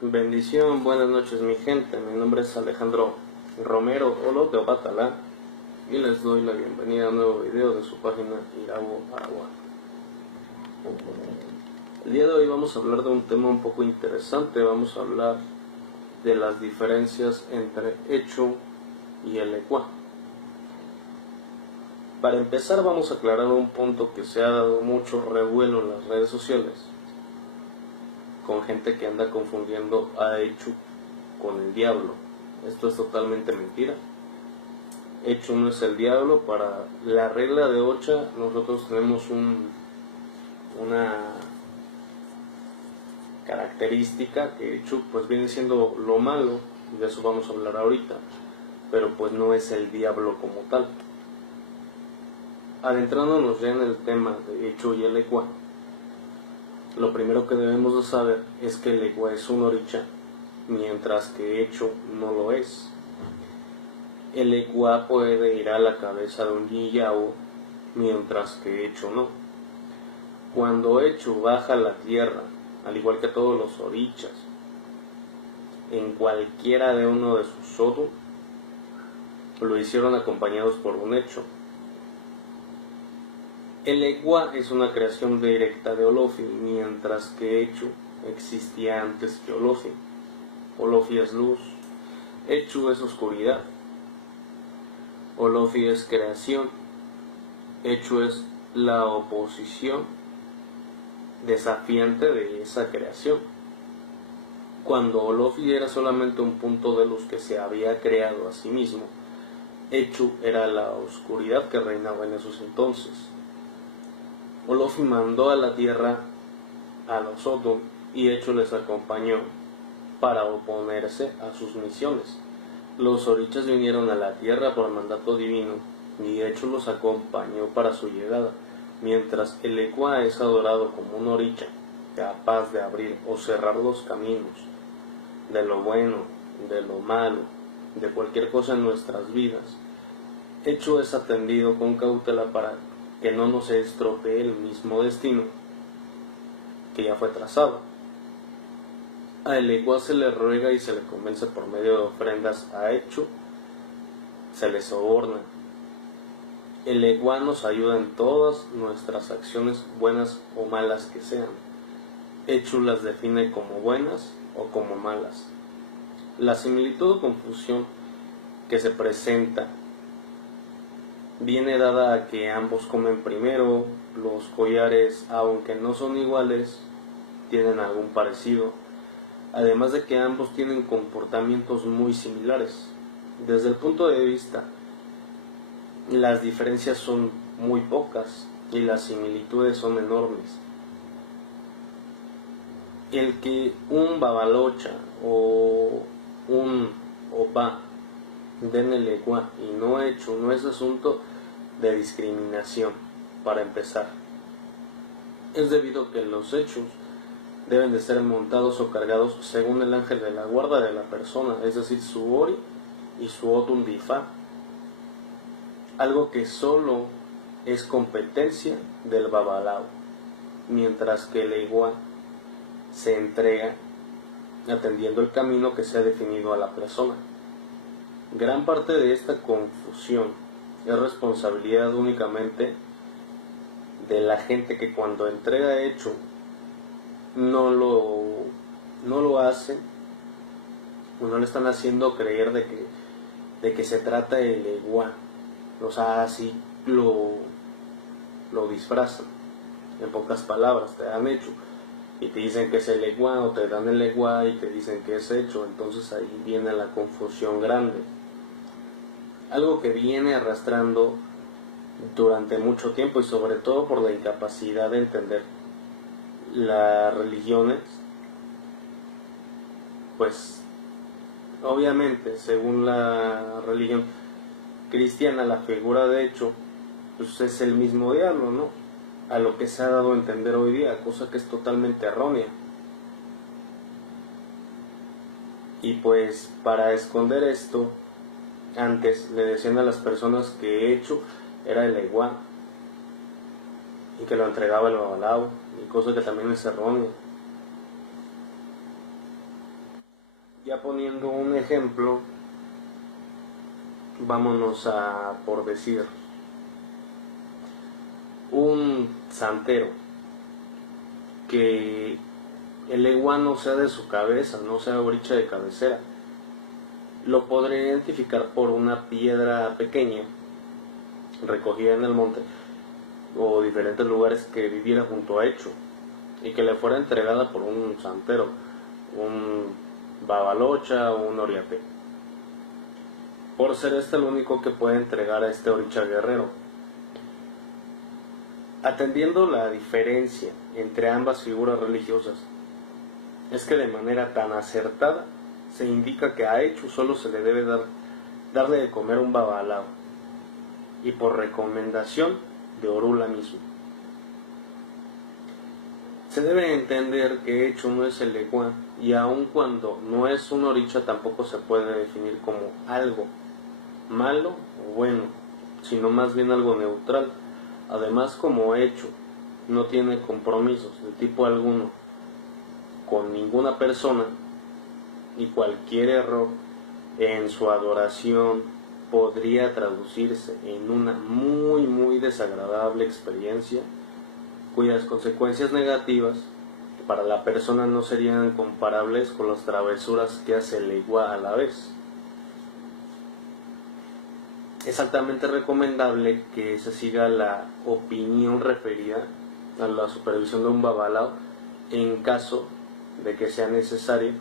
Bendición, buenas noches mi gente, mi nombre es Alejandro Romero Olo de Obatalá y les doy la bienvenida a un nuevo video de su página Irago Aragua. El día de hoy vamos a hablar de un tema un poco interesante, vamos a hablar de las diferencias entre hecho y elecua. Para empezar vamos a aclarar un punto que se ha dado mucho revuelo en las redes sociales, con gente que anda confundiendo a hecho con el diablo. Esto es totalmente mentira. Hecho no es el diablo. Para la regla de Ocha nosotros tenemos una característica que hecho pues viene siendo lo malo, y de eso vamos a hablar ahorita, pero pues no es el diablo como tal. Adentrándonos ya en el tema de hecho y elecua, lo primero que debemos de saber es que elecua es un oricha, mientras que hecho no lo es. Elecua puede ir a la cabeza de un yiyao, mientras que hecho no. Cuando hecho baja a la tierra, al igual que todos los orichas, en cualquiera de uno de sus sodu, lo hicieron acompañados por un hecho. Elecua es una creación directa de Olofi, mientras que hecho existía antes que Olofi. Olofi es luz, hecho es oscuridad. Olofi es creación, hecho es la oposición desafiante de esa creación. Cuando Olofi era solamente un punto de luz que se había creado a sí mismo, hecho era la oscuridad que reinaba en esos entonces. Olofi mandó a la tierra a los Sodom y hecho les acompañó para oponerse a sus misiones. Los orichas vinieron a la tierra por mandato divino y hecho los acompañó para su llegada, mientras elecua es adorado como un oricha capaz de abrir o cerrar los caminos de lo bueno, de lo malo, de cualquier cosa en nuestras vidas. Hecho es atendido con cautela para que no nos estropee el mismo destino que ya fue trazado. A elecua se le ruega y se le convence por medio de ofrendas a hecho, se le soborna. Elecua nos ayuda en todas nuestras acciones, buenas o malas que sean. Hecho las define como buenas o como malas. La similitud o confusión que se presenta viene dada a que ambos comen primero. Los collares, aunque no son iguales, tienen algún parecido, además de que ambos tienen comportamientos muy similares. Desde el punto de vista, las diferencias son muy pocas y las similitudes son enormes. El que un babalocha o un opa den elecua y no hecho no es asunto de discriminación. Para empezar, es debido a que los hechos deben de ser montados o cargados según el ángel de la guarda de la persona, es decir, su ori y su otum difa, algo que solo es competencia del babalao, mientras que el elecua se entrega atendiendo el camino que se ha definido a la persona. Gran parte de esta confusión es responsabilidad únicamente de la gente que cuando entrega hecho no lo hacen o no le están haciendo creer de que se trata de elecua. O sea, así lo disfrazan. En pocas palabras, te dan hecho y te dicen que es elecua, o te dan elecua y te dicen que es hecho. Entonces ahí viene la confusión grande. Algo que viene arrastrando durante mucho tiempo, y sobre todo por la incapacidad de entender las religiones, pues obviamente según la religión cristiana la figura de hecho pues es el mismo diablo, ¿no? A lo que se ha dado a entender hoy día, cosa que es totalmente errónea. Y pues para esconder esto, antes le decían a las personas que hecho era el elecua y que lo entregaba el babalao, y cosa que también es errónea. Ya poniendo un ejemplo, vámonos a, por decir, un santero, que el legua no sea de su cabeza, no sea oricha de cabecera. Lo podré identificar por una piedra pequeña recogida en el monte o diferentes lugares que viviera junto a Hecho y que le fuera entregada por un santero, un babalocha o un oriate, por ser este el único que puede entregar a este oricha guerrero. Atendiendo la diferencia entre ambas figuras religiosas, es que de manera tan acertada se indica que a Hecho solo se le debe darle de comer un babalao, y por recomendación de Orula mismo. Se debe entender que Hecho no es el legua, y aun cuando no es un oricha tampoco se puede definir como algo malo o bueno, sino más bien algo neutral. Además, como Hecho no tiene compromisos de tipo alguno con ninguna persona, y cualquier error en su adoración podría traducirse en una muy desagradable experiencia, cuyas consecuencias negativas para la persona no serían comparables con las travesuras que hace el legua a la vez. Es altamente recomendable que se siga la opinión referida a la supervisión de un babalao en caso de que sea necesario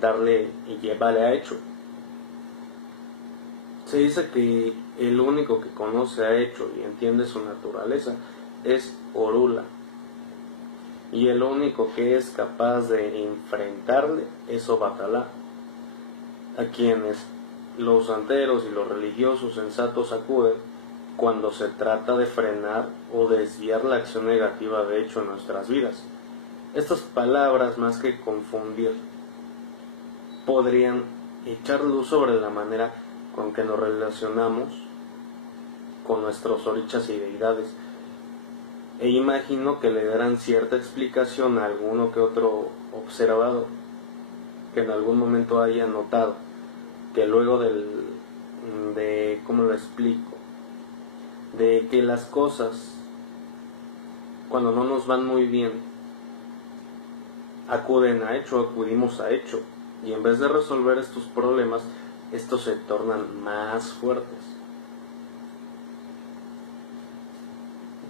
darle y llevarle a Hecho. Se dice que el único que conoce a Hecho y entiende su naturaleza es Orula, y el único que es capaz de enfrentarle es Obatalá, a quienes los santeros y los religiosos sensatos acuden cuando se trata de frenar o desviar la acción negativa de Hecho en nuestras vidas. Estas palabras, más que confundir, podrían echar luz sobre la manera con que nos relacionamos con nuestros orichas y deidades, e imagino que le darán cierta explicación a alguno que otro observador que en algún momento haya notado que luego ¿cómo lo explico?, de que las cosas, cuando no nos van muy bien, acudimos a Hecho, y en vez de resolver estos problemas, estos se tornan más fuertes,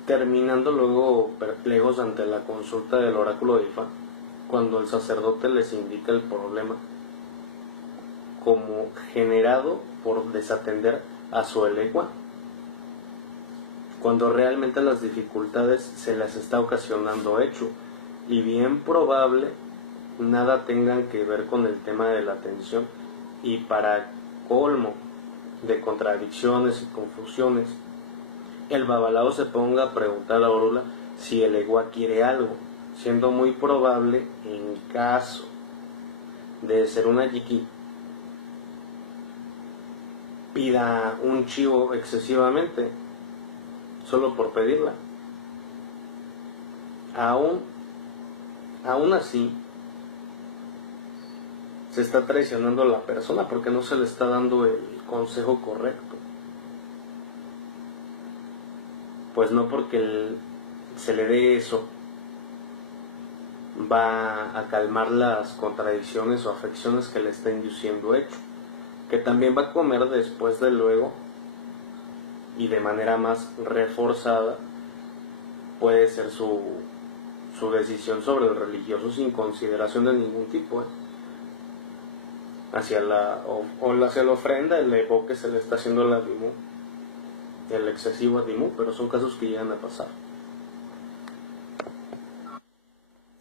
terminando luego perplejos ante la consulta del oráculo de Ifá, cuando el sacerdote les indica el problema como generado por desatender a su elegua, cuando realmente las dificultades se las está ocasionando Hecho, y bien probable nada tengan que ver con el tema de la atención, y para colmo de contradicciones y confusiones, el babalao se ponga a preguntar a Orula si el legua quiere algo, siendo muy probable, en caso de ser una yiqui, pida un chivo excesivamente solo por pedirla. Aún así, se está traicionando a la persona porque no se le está dando el consejo correcto. Pues no porque se le dé eso va a calmar las contradicciones o afecciones que le está induciendo Hecho, que también va a comer después de luego, y de manera más reforzada puede ser su decisión sobre el religioso sin consideración de ningún tipo, hacia la ofrenda, el evo que se le está haciendo al Adimú, el excesivo Adimú, pero son casos que llegan a pasar.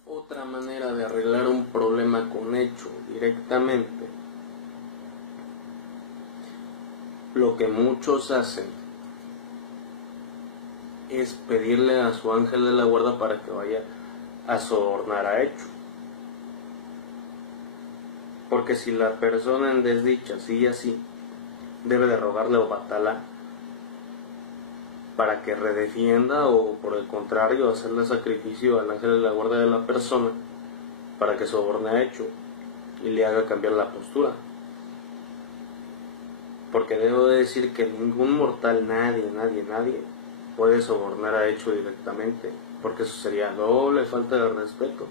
Otra manera de arreglar un problema con Hecho directamente, lo que muchos hacen es pedirle a su ángel de la guarda para que vaya a sobornar a Hecho. Porque si la persona en desdicha sigue así, debe de rogarle a Obatalá para que redefienda, o por el contrario hacerle sacrificio al ángel de la guarda de la persona para que soborne a Hecho. y le haga cambiar la postura. Porque debo de decir que ningún mortal, nadie puede sobornar a Echu directamente, porque eso sería doble falta de respeto.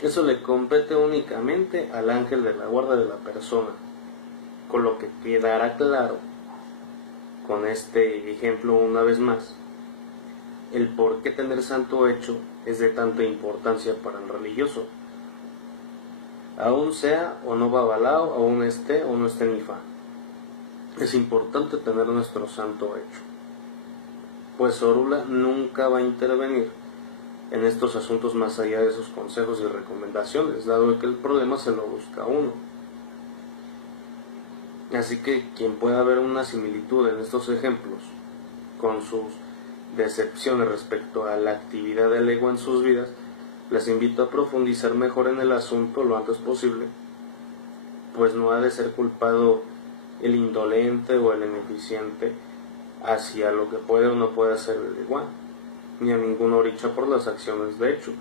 Eso le compete únicamente al ángel de la guarda de la persona, con lo que quedará claro con este ejemplo una vez más el por qué tener santo Echu es de tanta importancia para el religioso, aún sea o no babalao, aún esté o no esté en Ifá. Es importante tener nuestro santo Echu, pues Orula nunca va a intervenir en estos asuntos más allá de sus consejos y recomendaciones, dado que el problema se lo busca uno. Así que quien pueda ver una similitud en estos ejemplos con sus decepciones respecto a la actividad del ego en sus vidas, les invito a profundizar mejor en el asunto lo antes posible, pues no ha de ser culpado el indolente o el ineficiente hacia lo que puede o no puede hacer el igual, ni a ningún oricha por las acciones de hecho,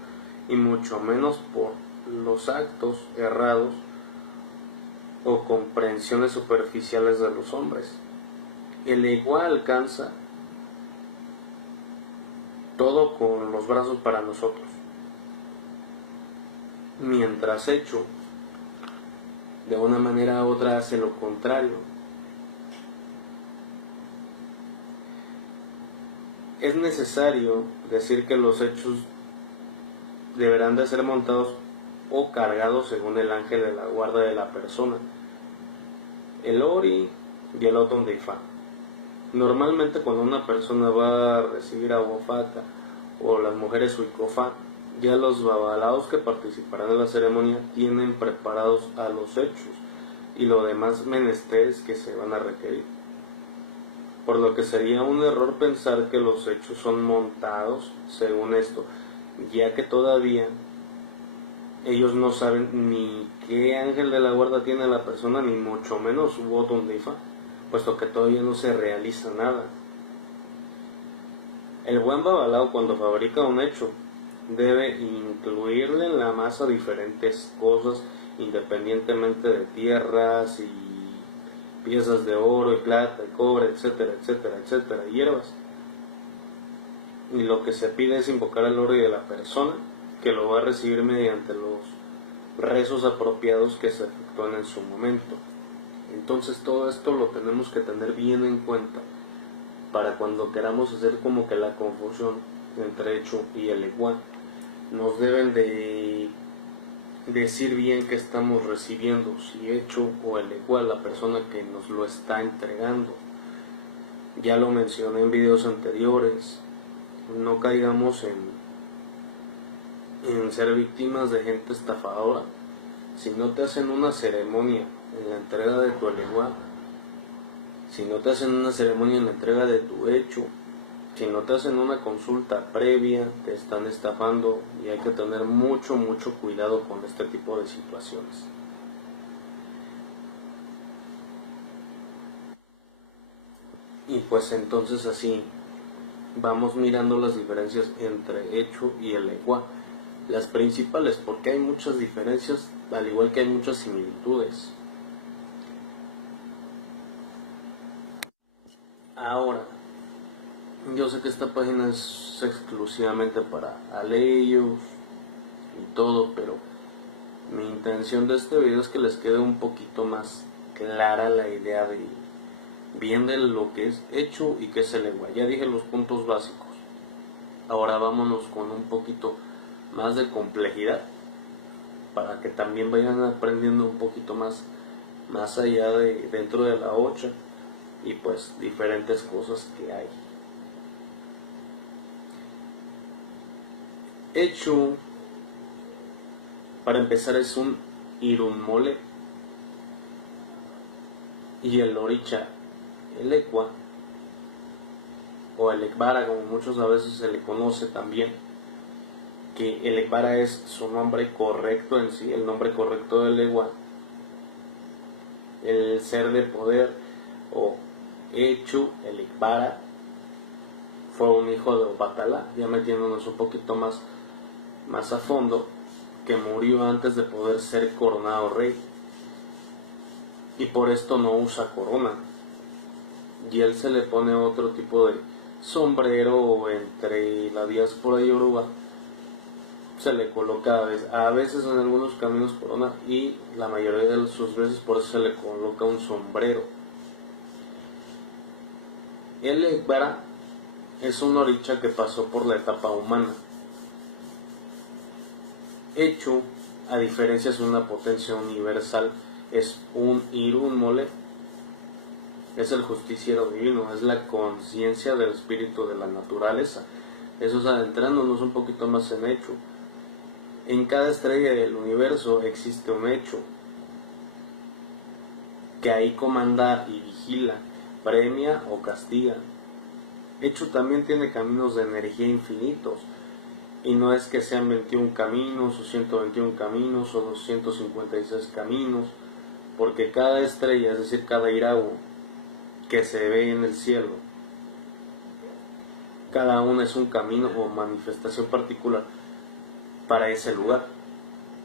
y mucho menos por los actos errados o comprensiones superficiales de los hombres. El igual alcanza todo con los brazos para nosotros, mientras hecho de una manera u otra hace lo contrario. Es necesario decir que los hechos deberán de ser montados o cargados según el ángel de la guarda de la persona, el Ori y el Otón de Ifá. Normalmente cuando una persona va a recibir a Oaxaca o las mujeres Huicofá, ya los babalaos que participarán en la ceremonia tienen preparados a los hechos y los demás menesteres que se van a requerir. Por lo que sería un error pensar que los hechos son montados según esto, ya que todavía ellos no saben ni qué ángel de la guarda tiene la persona, ni mucho menos su botón de Ifá, puesto que todavía no se realiza nada. El buen babalao, cuando fabrica un hecho, debe incluirle en la masa diferentes cosas, independientemente de tierras y piezas de oro y plata y cobre, etcétera, etcétera, etcétera, y hierbas. Y lo que se pide es invocar al Ori de la persona, que lo va a recibir mediante los rezos apropiados que se efectúan en su momento. Entonces todo esto lo tenemos que tener bien en cuenta para cuando queramos hacer como que la confusión entre hecho y el igual. Nos deben de decir bien que estamos recibiendo, si hecho o el igual, la persona que nos lo está entregando. Ya lo mencioné en videos anteriores, no caigamos en ser víctimas de gente estafadora. Si no te hacen una ceremonia en la entrega de tu aleguá, si no te hacen una ceremonia en la entrega de tu hecho, si no te hacen una consulta previa, te están estafando, y hay que tener mucho cuidado con este tipo de situaciones. Y pues entonces así vamos mirando las diferencias entre hecho y el aleguá. Las principales, porque hay muchas diferencias, al igual que hay muchas similitudes. Ahora, yo sé que esta página es exclusivamente para aleyos y todo, pero mi intención de este video es que les quede un poquito más clara la idea de bien de lo que es hecho y qué es el aleguá. Ya dije los puntos básicos. Ahora vámonos con un poquito más de complejidad, para que también vayan aprendiendo un poquito más allá de dentro de la ocha, y pues diferentes cosas que hay. Hecho, para empezar, es un irunmole, y el oricha, el ecua o el ekbara, como muchos a veces se le conoce también, que el ekbara es su nombre correcto en sí, el nombre correcto del ecua, el ser de poder o Echu, el ekbara, fue un hijo de Obatala. Ya metiéndonos un poquito más a fondo, que murió antes de poder ser coronado rey, y por esto no usa corona, y él se le pone otro tipo de sombrero. Entre la diáspora yoruba se le coloca a veces en algunos caminos corona, y la mayoría de sus veces por eso se le coloca un sombrero. El Egbara es un oricha que pasó por la etapa humana. Echu, a diferencia, es una potencia universal, es un Irunmole, es el justiciero divino, es la conciencia del espíritu de la naturaleza. Eso es adentrándonos un poquito más en Echu. En cada estrella del universo existe un Echu que ahí comanda y vigila, premia o castiga. Echu también tiene caminos de energía infinitos, y no es que sean 21 caminos o 121 caminos o 256 caminos, porque cada estrella, es decir, cada iraú que se ve en el cielo, cada una es un camino o manifestación particular para ese lugar.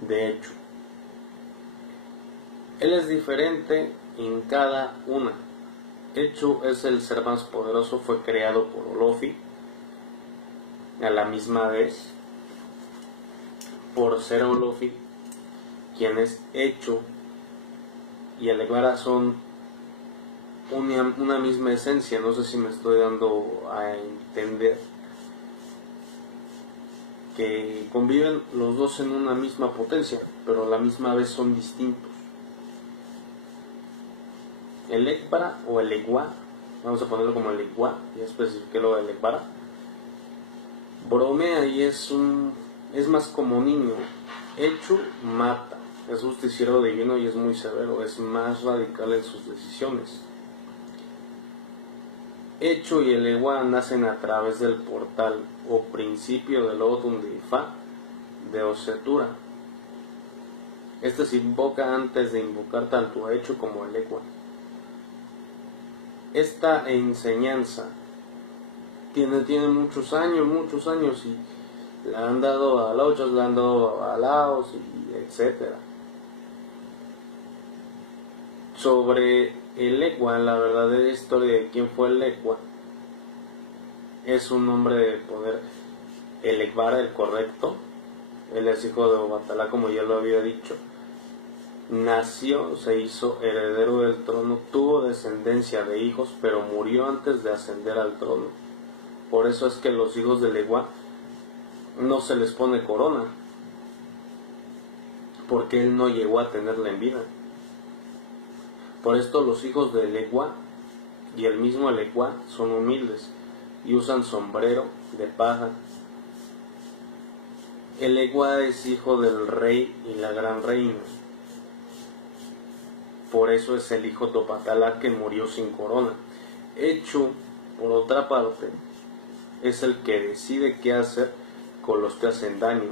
De hecho, él es diferente en cada una. Echu es el ser más poderoso, fue creado por Olofi. A la misma vez, por ser Olofi, quien es Echu y el Egbara son una misma esencia. No sé si me estoy dando a entender, que conviven los dos en una misma potencia, pero a la misma vez son distintos. El Egbara o el Egua, vamos a ponerlo como el Egua, ya especifiqué lo del Egbara, bromea y es más como niño. Echu mata, es justiciero divino y es muy severo, es más radical en sus decisiones. Echu y el Egua nacen a través del portal o principio del Odun de Ifá de Osetura. Este se invoca antes de invocar tanto a Echu como el Egua. Esta enseñanza tiene muchos años, y la han dado a Lauchas, la han dado a Laos, y etcétera. Sobre el Egua, la verdadera historia de quién fue el Egua, es un hombre de poder. El Egbara, el correcto, él es hijo de Obatalá, como ya lo había dicho. Nació, se hizo heredero del trono, tuvo descendencia de hijos, pero murió antes de ascender al trono. Por eso es que los hijos del Egua no se les pone corona, porque él no llegó a tenerla en vida. Por esto los hijos del Egua y el mismo Egua son humildes y usan sombrero de paja. El Egua es hijo del rey y la gran reina. Por eso es el hijo de Obatalá que murió sin corona. Echu, por otra parte, es el que decide qué hacer con los que hacen daño.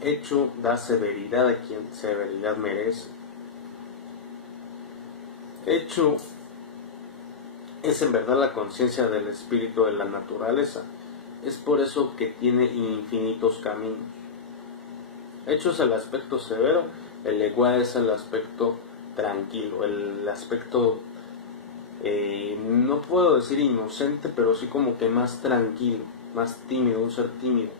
Echu da severidad a quien severidad merece. Echu es en verdad la conciencia del espíritu de la naturaleza. Es por eso que tiene infinitos caminos. Echu es el aspecto severo, el Egua es el aspecto tranquilo, el aspecto, no puedo decir inocente, pero sí como que más tranquilo, más tímido, un ser tímido,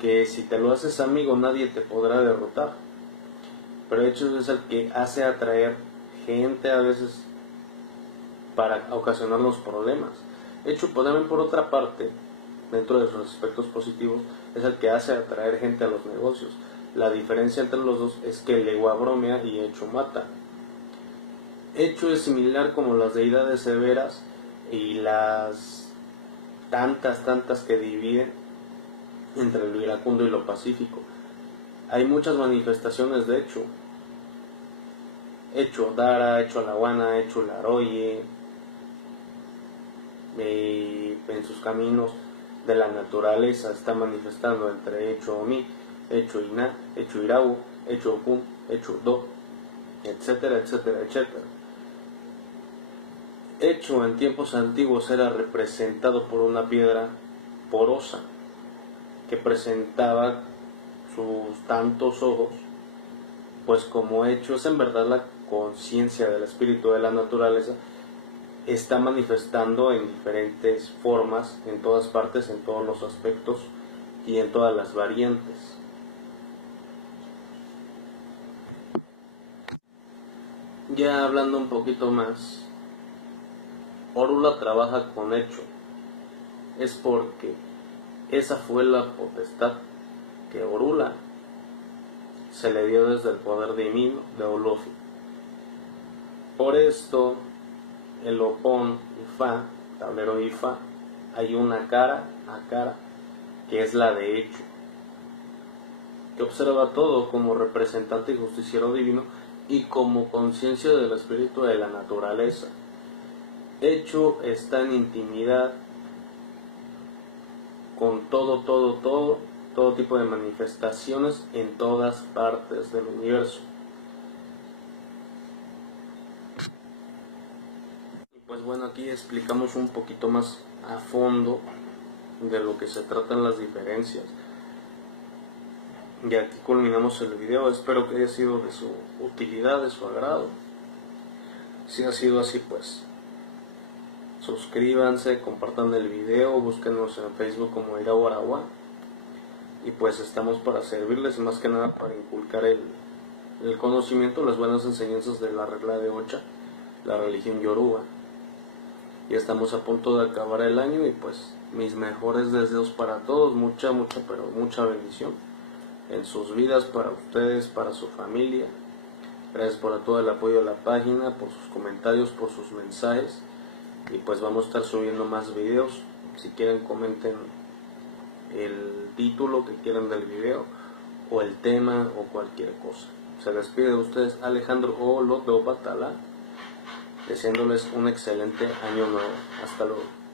que si te lo haces amigo nadie te podrá derrotar. Pero Echu es el que hace atraer gente a veces para ocasionarnos problemas. Echu también, por otra parte, dentro de sus aspectos positivos, es el que hace atraer gente a los negocios. La diferencia entre los dos es que el Egua bromea y Echu mata. Echu es similar como las deidades severas y las tantas que dividen entre lo iracundo y lo pacífico. Hay muchas manifestaciones de Echu. Echu Dara, Echu Alahuana, Echu Laroye, en sus caminos de la naturaleza está manifestando entre Echu Omi, Echu Iná, Echu Iraú, Echu Okun, Echu Do, etcétera, etcétera, etcétera. Echu en tiempos antiguos era representado por una piedra porosa que presentaba sus tantos ojos, pues como hecho es en verdad la conciencia del espíritu de la naturaleza, está manifestando en diferentes formas, en todas partes, en todos los aspectos y en todas las variantes. Ya hablando un poquito más, Orula trabaja con hecho. Es porque esa fue la potestad que Orula se le dio desde el poder divino de Olofi. Por esto, el Opón Ifá, tablero Ifá, hay una cara a cara que es la de hecho, que observa todo como representante y justiciero divino y como conciencia del espíritu de la naturaleza. Hecho está en intimidad con todo tipo de manifestaciones en todas partes del universo. Y pues bueno, aquí explicamos un poquito más a fondo de lo que se tratan las diferencias. Y aquí culminamos el video. Espero que haya sido de su utilidad, de su agrado. Si ha sido así, pues suscríbanse, compartan el video, búsquenos en Facebook como Iraguaragua. Y pues estamos para servirles, más que nada para inculcar el conocimiento, las buenas enseñanzas de la regla de Ocha, la religión yoruba. Y estamos a punto de acabar el año y pues mis mejores deseos para todos, mucha bendición en sus vidas, para ustedes, para su familia. Gracias por todo el apoyo a la página, por sus comentarios, por sus mensajes. Y pues vamos a estar subiendo más videos. Si quieren, comenten el título que quieran del video, o el tema, o cualquier cosa. Se despide de ustedes Alejandro Olodo Batala, deseándoles un excelente año nuevo. Hasta luego.